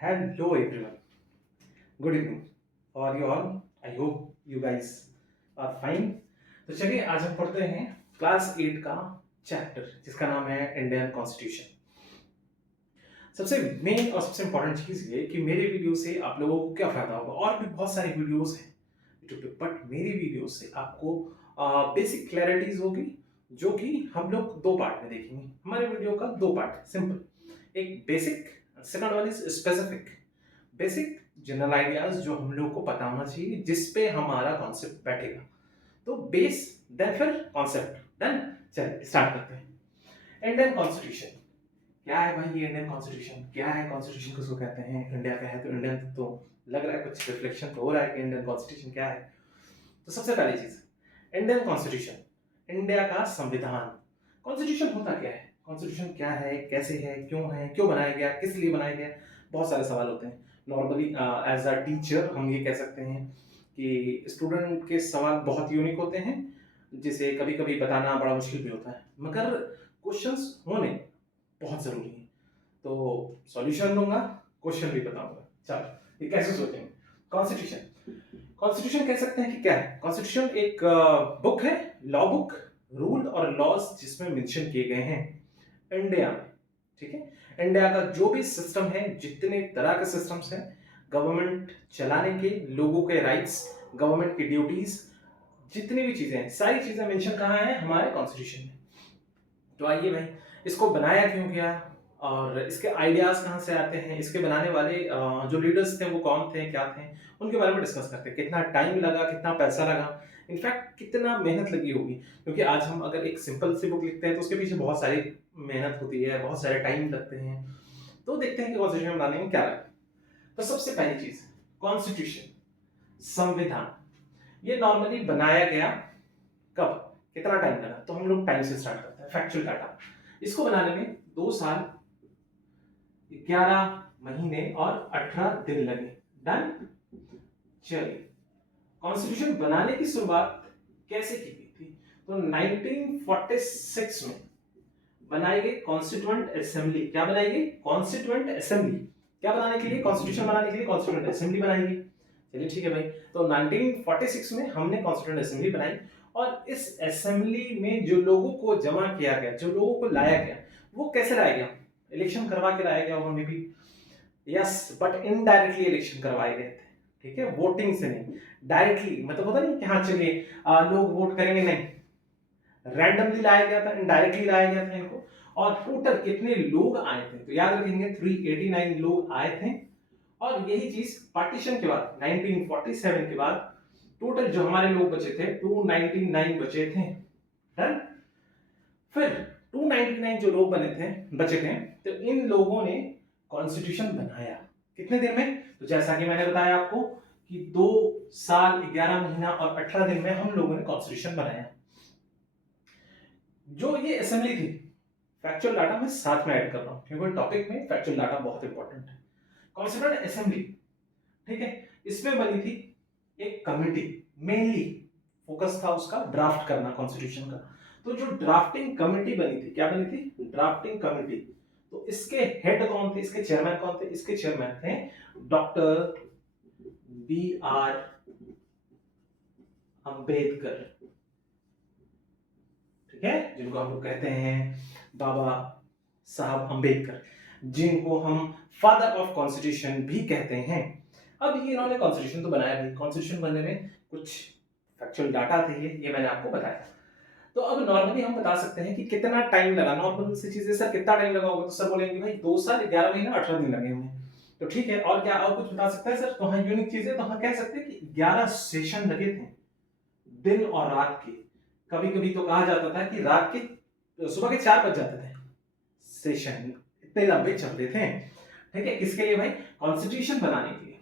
Hello everyone. Good evening. How are you all? I hope you guys are fine. तो चलिए आज हम पढ़ते हैं क्लास 8 का चैप्टर जिसका नाम है इंडियन कॉन्स्टिट्यूशन। सबसे मेन और सबसे इम्पोर्टेंट चीज़ ये कि मेरे वीडियो से आप लोगों को क्या फ़ायदा होगा। और भी बहुत सारी वीडियोस हैं यूट्यूब पे, बट मेरी वीडियो से आपको बेसिक क्लैरिटीज होगी जो कि हम लोग दो पार्ट में देखेंगे। हमारे वीडियो का दो पार्ट, सिंपल, एक basic, second one is specific. Basic general ideas जो हम लोग को पता होना चाहिए, जिस पे हमारा कॉन्सेप्ट बैठेगा। तो बेस, देन फिर कॉन्सेप्ट, देन चलिए स्टार्ट करते हैं। इंडियन कॉन्स्टिट्यूशन क्या है भाई? ये इंडियन कॉन्स्टिट्यूशन क्या है? कॉन्स्टिट्यूशन किसको कहते हैं? इंडिया का है तो इंडियन, तो लग रहा है कुछ रिफ्लेक्शन तो हो रहा है कि इंडियन कॉन्स्टिट्यूशन क्या है। तो सबसे पहली चीज, इंडियन कॉन्स्टिट्यूशन, इंडिया का संविधान। कॉन्स्टिट्यूशन होता क्या है? कॉन्स्टिट्यूशन क्या है, कैसे है, क्यों बनाया गया, किस लिए बनाया गया? बहुत सारे सवाल होते हैं। नॉर्मली एज अ टीचर हम ये कह सकते हैं कि स्टूडेंट के सवाल बहुत यूनिक होते हैं, जिसे कभी कभी बताना बड़ा मुश्किल भी होता है, मगर क्वेश्चंस होने बहुत जरूरी है। तो सॉल्यूशन दूंगा, क्वेश्चन भी बताऊंगा। चलो ये कैसे सोचेंगे? कॉन्स्टिट्यूशन, कॉन्स्टिट्यूशन कह सकते हैं कि क्या है? कॉन्स्टिट्यूशन एक बुक है, लॉ बुक, रूल और लॉज जिसमें मेंशन किए गए हैं इंडिया में। ठीक है, इंडिया का जो भी सिस्टम है, जितने तरह के सिस्टम्स हैं गवर्नमेंट चलाने के, लोगों के राइट्स, गवर्नमेंट की ड्यूटीज, जितनी भी चीजें हैं, सारी चीजें मेंशन कहाँ है? हमारे कॉन्स्टिट्यूशन में। तो आइए भाई, इसको बनाया क्यों गया और इसके आइडियाज कहाँ से आते हैं, इसके बनाने वाले जो लीडर्स थे वो कौन थे, क्या थे, उनके बारे में डिस्कस करते हैं। कितना टाइम लगा, कितना पैसा लगा, इनफैक्ट कितना मेहनत लगी होगी, क्योंकि आज हम अगर एक सिंपल सी बुक लिखते हैं तो उसके पीछे बहुत सारी मेहनत होती है, बहुत सारे टाइम लगते हैं। तो देखते हैं कि कॉन्स्टिट्यूशन बनाने में क्या लगा। तो सबसे पहली चीज, कॉन्स्टिट्यूशन, संविधान, ये नॉर्मली बनाया गया कब, कितना टाइम लगा? तो हम लोग टाइम से स्टार्ट करते हैं, फैक्चुअल डाटा। इसको बनाने में 2 साल 11 महीने और 18 दिन लगे। डन। चलिए, कॉन्स्टिट्यूशन बनाने की शुरुआत कैसे की गई थी? तो 1946 में बनाई गई कॉन्स्टिट्यूएंट असेंबली। क्या बनाई गई? Constituent assembly. क्या बनाने के लिए? कॉन्स्टिट्यूशन बनाने के लिए कॉन्स्टिट्यूएंट असेंबली बनाई गई। चलिए ठीक है भाई, तो 1946 में हमने कॉन्स्टिट्यूएंट असेंबली बनाई, और इस असेंबली में जो लोगों को जमा किया गया, जो लोगों को लाया गया, वो कैसे लाया गया? इलेक्शन करवा के लाया गया होगा may be, yes, but indirectly election करवाए गए थे। ठीक है, वोटिंग से नहीं, डायरेक्टली, मतलब होता नहीं कि हाँ चलिए लोग वोट करेंगे, नहीं, रैंडमली लाया गया था, इनडायरेक्टली लाया गया था इनको। और टोटल कितने लोग आए थे? तो याद रखेंगे 389 लोग आए थे। और यही चीज पार्टीशन के बाद 1947 के बाद टोटल जो हमारे लोग बचे थे 299 बचे थे। डन। फिर 299 जो लोग बने थे, बचे थे, तो इन लोगों ने कॉन्स्टिट्यूशन बनाया कितने दिन में? तो जैसा कि मैंने बताया आपको कि 2 साल 11 महीना और 18 दिन में हम लोगों ने कॉन्स्टिट्यूशन बनाया। जो ये असेंबली थी, फैक्चुअल डाटा मैं साथ में ऐड कर रहा हूं क्योंकि टॉपिक में फैक्चुअल डाटा बहुत इंपॉर्टेंट है। कॉन्स्टिट्यूएंट असेंबली, ठीक है, इसमें बनी थी एक कमिटी, मेनली फोकस था उसका ड्राफ्ट करना कॉन्स्टिट्यूशन का। तो जो ड्राफ्टिंग कमिटी बनी थी, क्या बनी थी? Drafting committee. तो इसके हेड कौन थे, इसके चेयरमैन कौन थे? इसके चेयरमैन थे डॉक्टर बी आर अंबेडकर। ठीक है, जिनको हम लोग कहते हैं बाबा साहब अंबेडकर, जिनको हम फादर ऑफ कॉन्स्टिट्यूशन भी कहते हैं। अब ये इन्होंने कॉन्स्टिट्यूशन तो बनाया नहीं, कॉन्स्टिट्यूशन बनने में कुछ फैक्चुअल डाटा थे, ये मैंने आपको बताया। तो अब नॉर्मली हम बता सकते हैं कि कितना टाइम लगा। नॉर्मल सी चीजें, सर कितना टाइम लगा होगा? तो सर बोलेंगे भाई 2 साल 11 महीने 18 दिन लगे होंगे। तो ठीक है, और क्या और कुछ बता सकता है सर? तो हाँ, यूनिक चीजें, तो हाँ कह सकते हैं कि 11 सेशन लगे थे, दिन और रात के। कभी कभी तो कहा जाता था कि रात के सुबह के 4 बज जाते थे, सेशन इतने लंबे चलते थे। ठीक है, किसके लिए भाई? कॉन्स्टिट्यूशन बनाने के लिए।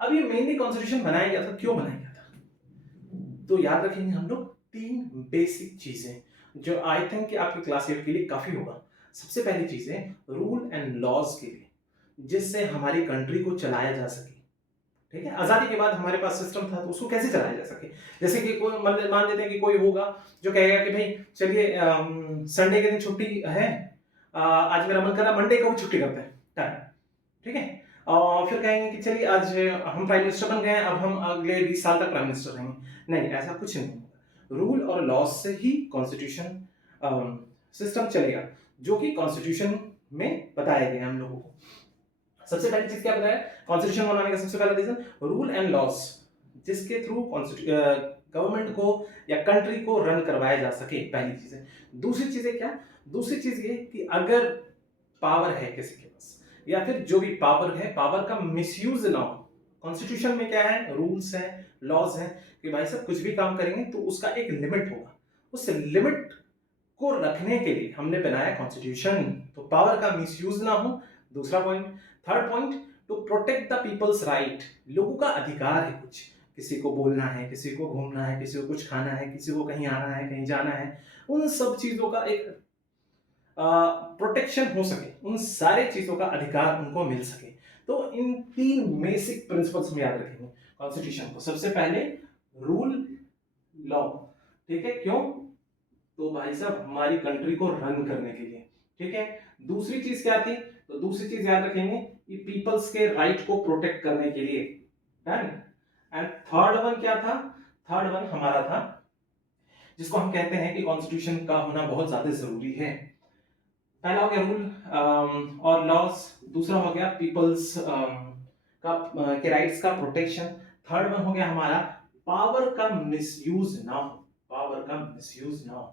अब ये मेनली कॉन्स्टिट्यूशन बनाया गया था, क्यों बनाया गया था? तो याद रखेंगे हम लोग 3 बेसिक चीजें जो आई थिंक कि आपकी क्लास 8 के लिए काफी होगा। सबसे पहली चीज है रूल एंड लॉज के लिए, जिससे हमारी कंट्री को चलाया जा सके। ठीक है, आजादी के बाद हमारे पास सिस्टम था तो उसको कैसे चलाया जा सके? जैसे कि कोई मान लेते हैं कि कोई होगा जो कहेगा कि भाई चलिए संडे के दिन छुट्टी है, आज मेरा मन कर रहा, मंडे को भी छुट्टी करते हैं, ठीक है, फिर कहेंगे कि चलिए आज हम प्राइम मिनिस्टर बन गए हैं, अब हम अगले 20 साल तक प्राइम मिनिस्टर रहेंगे। नहीं, ऐसा कुछ नहीं होगा। रूल और लॉज से ही कॉन्स्टिट्यूशन सिस्टम चलेगा, जो कि कॉन्स्टिट्यूशन में बताया गया है हम लोगों को। सबसे पहली चीज क्या बताया कॉन्स्टिट्यूशन बनाने का सबसे पहला रीजन, रूल एंड लॉज, जिसके थ्रू गवर्नमेंट को या कंट्री को रन करवाया जा सके, पहली चीज है। दूसरी चीज है क्या, दूसरी चीज ये कि अगर पावर है किसी के पास, या फिर जो भी पावर है, पावर का मिसयूज ना हो। कॉन्स्टिट्यूशन में क्या है, रूल्स हैं, लॉज हैं कि भाई साहब कुछ भी काम करेंगे तो उसका एक लिमिट होगा, उस लिमिट को रखने के लिए हमने बनाया कॉन्स्टिट्यूशन, तो पावर का मिसयूज ना हो। दूसरा point. Third point, to protect the people's right, लोगों का अधिकार है कुछ, किसी को बोलना है, किसी को घूमना है, किसी को कुछ खाना है, किसी को कहीं आना है, कहीं जाना है, उन सब चीजों का एक प्रोटेक्शन हो सके, उन सारे चीजों का अधिकार उनको मिल सके। तो इन 3 बेसिक प्रिंसिपल्स में याद रखेंगे कॉन्स्टिट्यूशन को। सबसे पहले रूल लॉ, ठीक है, क्यों, तो भाई साहब हमारी कंट्री को रन करने के लिए, ठीक है। दूसरी चीज क्या थी, तो दूसरी चीज याद रखेंगे कि पीपल्स के राइट को प्रोटेक्ट करने के लिए, डन। एंड थर्ड वन क्या था, थर्ड वन हमारा था जिसको हम कहते हैं कि कॉन्स्टिट्यूशन का होना बहुत ज्यादा जरूरी है। पहला हो गया रूल और लॉज, दूसरा हो गया पीपल्स के राइट्स का प्रोटेक्शन, थर्ड वन हो गया हमारा पावर का मिसयूज ना हो, पावर का मिसयूज ना हो।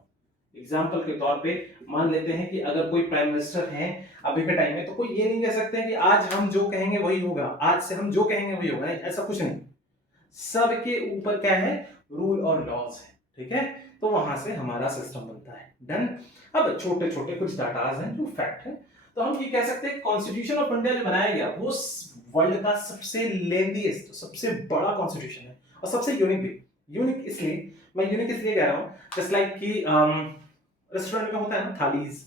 एग्जाम्पल के तौर पे मान लेते हैं कि अगर कोई प्राइम मिनिस्टर है अभी के टाइम में, तो कोई ये नहीं कह सकते हैं कि आज हम जो कहेंगे वही होगा, आज से हम जो कहेंगे वही होगा, नहीं, ऐसा कुछ नहीं। सबके ऊपर क्या है, रूल और लॉज है, ठीक है। तो वहां से हमारा सिस्टम बनता है, डन। अब छोटे छोटे कुछ डाटाज हैं जो फैक्ट है, तो हम ये कह सकते हैं कॉन्स्टिट्यूशन ऑफ इंडिया जो बनाया गया वो वर्ल्ड का सबसे लेंथीएस्ट, सबसे बड़ा कॉन्स्टिट्यूशन है, और सबसे यूनिक भी। यूनिक इसलिए, मैं यूनिक इसलिए कह रहा हूँ, जस्ट लाइक कि रेस्टोरेंट में होता है ना थालीज,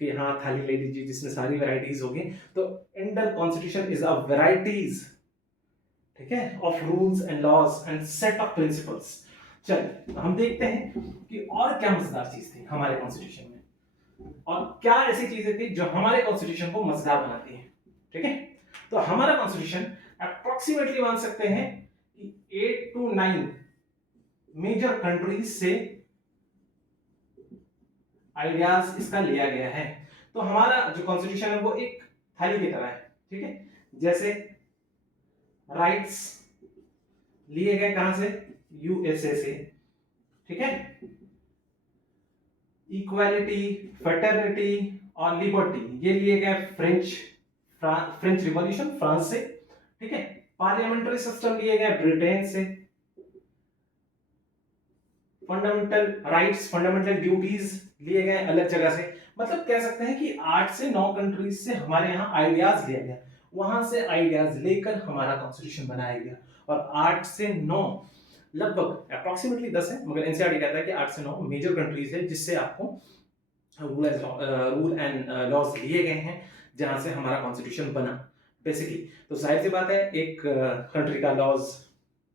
कि हाँ थाली ले लीजिए जिसमें सारी वैरायटीज होगी, तो Indian constitution is a varieties, ठीक है, of rules and laws and set of principles. चलिए हम देखते हैं कि और क्या मजेदार चीज थी हमारे कॉन्स्टिट्यूशन में, और क्या ऐसी चीजें थी जो हमारे कॉन्स्टिट्यूशन को मजेदार बनाती है, ठीक है। तो हमारा कॉन्स्टिट्यूशन अप्रोक्सीमेटली मान सकते हैं कि 8 to 9 मेजर कंट्रीज से आइडियाज इसका लिया गया है। तो हमारा जो कॉन्स्टिट्यूशन है वो एक थाली की तरह है, ठीक है। जैसे राइट्स लिए गए कहां से, यूएसए से, ठीक है। इक्वालिटी, फ्रेटर्निटी और लिबर्टी ये लिए गए फ्रेंच रिवॉल्यूशन, फ्रांस से, ठीक है। पार्लियामेंट्री सिस्टम लिए गए ब्रिटेन से। फंडामेंटल राइट्स, फंडामेंटल ड्यूटीज लिए गए अलग जगह से। मतलब कह सकते हैं कि 8 से 9 कंट्रीज से हमारे यहाँ आइडियाज लिया गया, वहां से आइडियाज लेकर हमारा कॉन्स्टिट्यूशन बनाया गया। और 8 से 9 लगभग अप्रोक्सीमेटली 10 है, मगर एनसीईआरटी कहता है कि 8 से 9 मेजर कंट्रीज है जिससे आपको रूल एंड लॉज लिए गए हैं, जहां से हमारा कॉन्स्टिट्यूशन बना बेसिकली। तो जाहिर सी बात है एक कंट्री का लॉज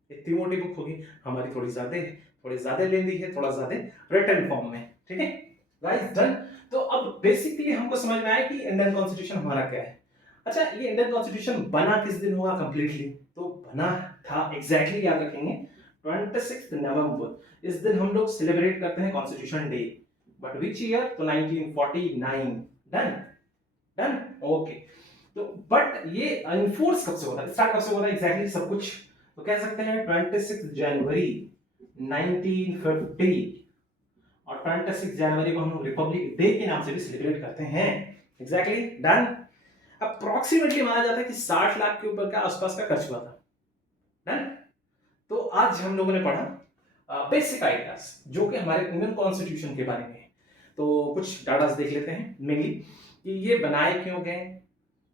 इतनी मोटी बुक होगी, हमारी थोड़ी ज्यादा लेंदी है, थोड़ा ज्यादा रिटन फॉर्म में, ठीक है गाइस, डन। तो अब बेसिकली हमको समझ में आया कि इंडियन कॉन्स्टिट्यूशन हमारा क्या है। अच्छा, ये इंडियन कॉन्स्टिट्यूशन बना किस दिन हुआ कंप्लीटली, तो बना था एग्जैक्टली याद रखेंगे 26 नवंबर। इस दिन हम लोग सेलिब्रेट करते हैं constitution day, but which year, तो 1949, डन डन, ओके। तो बट ये इन्फोर्स कब से होता है, स्टार्ट कब से होता है एग्जैक्टली सब कुछ, तो कह सकते हैं 26 जनवरी 1950, और 26 जनवरी को हम लोग रिपब्लिक डे के नाम से भी सेलिब्रेट करते हैं, एग्जैक्टली, डन। अप्रोक्सीमेटली माना जाता है कि 60 लाख के ऊपर का आसपास का खर्च हुआ था, डन। तो आज हम लोगों ने पढ़ा बेसिक आइडियाज जो कि हमारे इंडियन कॉन्स्टिट्यूशन के बारे में है। तो कुछ डाटास देख लेते हैं मेनली कि ये बनाए क्यों गए।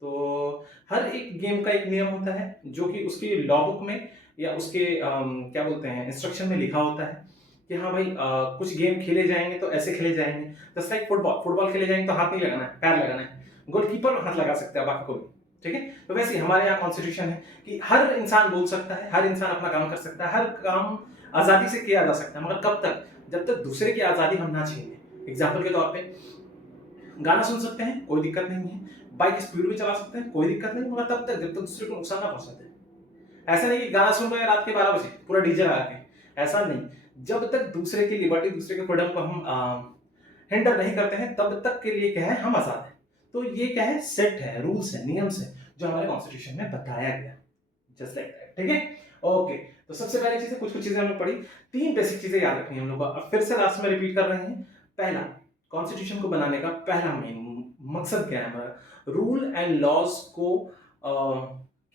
तो हर एक गेम का एक नियम होता है जो कि उसकी लॉ बुक में या उसके क्या बोलते हैं इंस्ट्रक्शन में लिखा होता है कि हाँ भाई कुछ गेम खेले जाएंगे तो ऐसे खेले जाएंगे। जस्ट लाइक फुटबॉल खेले जाएंगे तो हाथ नहीं लगाना है, पैर लगाना है, गोलकीपर हाथ लगा सकता है, बाकी कोई, ठीक है। तो वैसे हमारे यहाँ कॉन्स्टिट्यूशन है कि हर इंसान बोल सकता है, हर इंसान अपना काम कर सकता है, हर काम आजादी से किया जा सकता है, मगर कब तक, जब तक दूसरे की आजादी हम ना छीने। एग्जाम्पल के तौर पे गाना सुन सकते हैं, कोई दिक्कत नहीं है, बाइक स्पीड में चला सकते हैं, कोई दिक्कत नहीं, मगर तब तक जब तक दूसरे को नुकसान ना पहुंचाते। ऐसा नहीं कि गाना सुन रहे हैं रात के 12 बजे पूरा डीजे लगा के, ऐसा नहीं। जब तक दूसरे की लिबर्टी, दूसरे के फ्रीडम को हम हिंडर नहीं करते हैं, तब तक के लिए क्या है, हम आजाद हैं। तो ये क्या है, सेट है, रूल्स है, नियम्स है, जो हमारे कॉन्स्टिट्यूशन में बताया गया, जस्ट लाइक दैट, ठीक है। ओके, तो सबसे पहली चीजें, कुछ कुछ चीजें हमने पढ़ी, 3 बेसिक चीजें याद रखनी है हम लोग को। अब फिर से लास्ट में रिपीट कर रहे हैं। पहला, कॉन्स्टिट्यूशन को बनाने का पहला मेन मकसद क्या है हमारा, रूल एंड लॉज को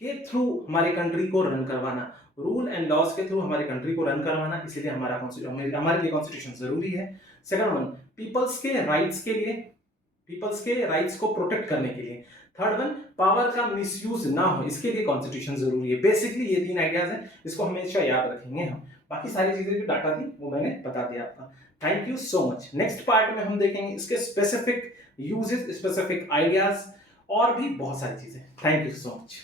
के थ्रू हमारे कंट्री को रन करवाना, रूल एंड लॉज के थ्रू हमारी कंट्री को रन करवाना, इसीलिए हमारे लिए कॉन्स्टिट्यूशन जरूरी है। सेकंड वन, पीपल्स के राइट्स के लिए, पीपल्स के राइट्स को प्रोटेक्ट करने के लिए। थर्ड वन, पावर का मिसयूज ना हो, इसके लिए कॉन्स्टिट्यूशन जरूरी है। बेसिकली ये 3 आइडियाज हैं, इसको हमेशा याद रखेंगे हम। बाकी सारी चीजें जो डाटा थी वो मैंने बता दिया आपका। Thank you so much. Next part में हम देखेंगे इसके स्पेसिफिक यूजेस, स्पेसिफिक आइडियाज और भी बहुत सारी चीजें। Thank you so much.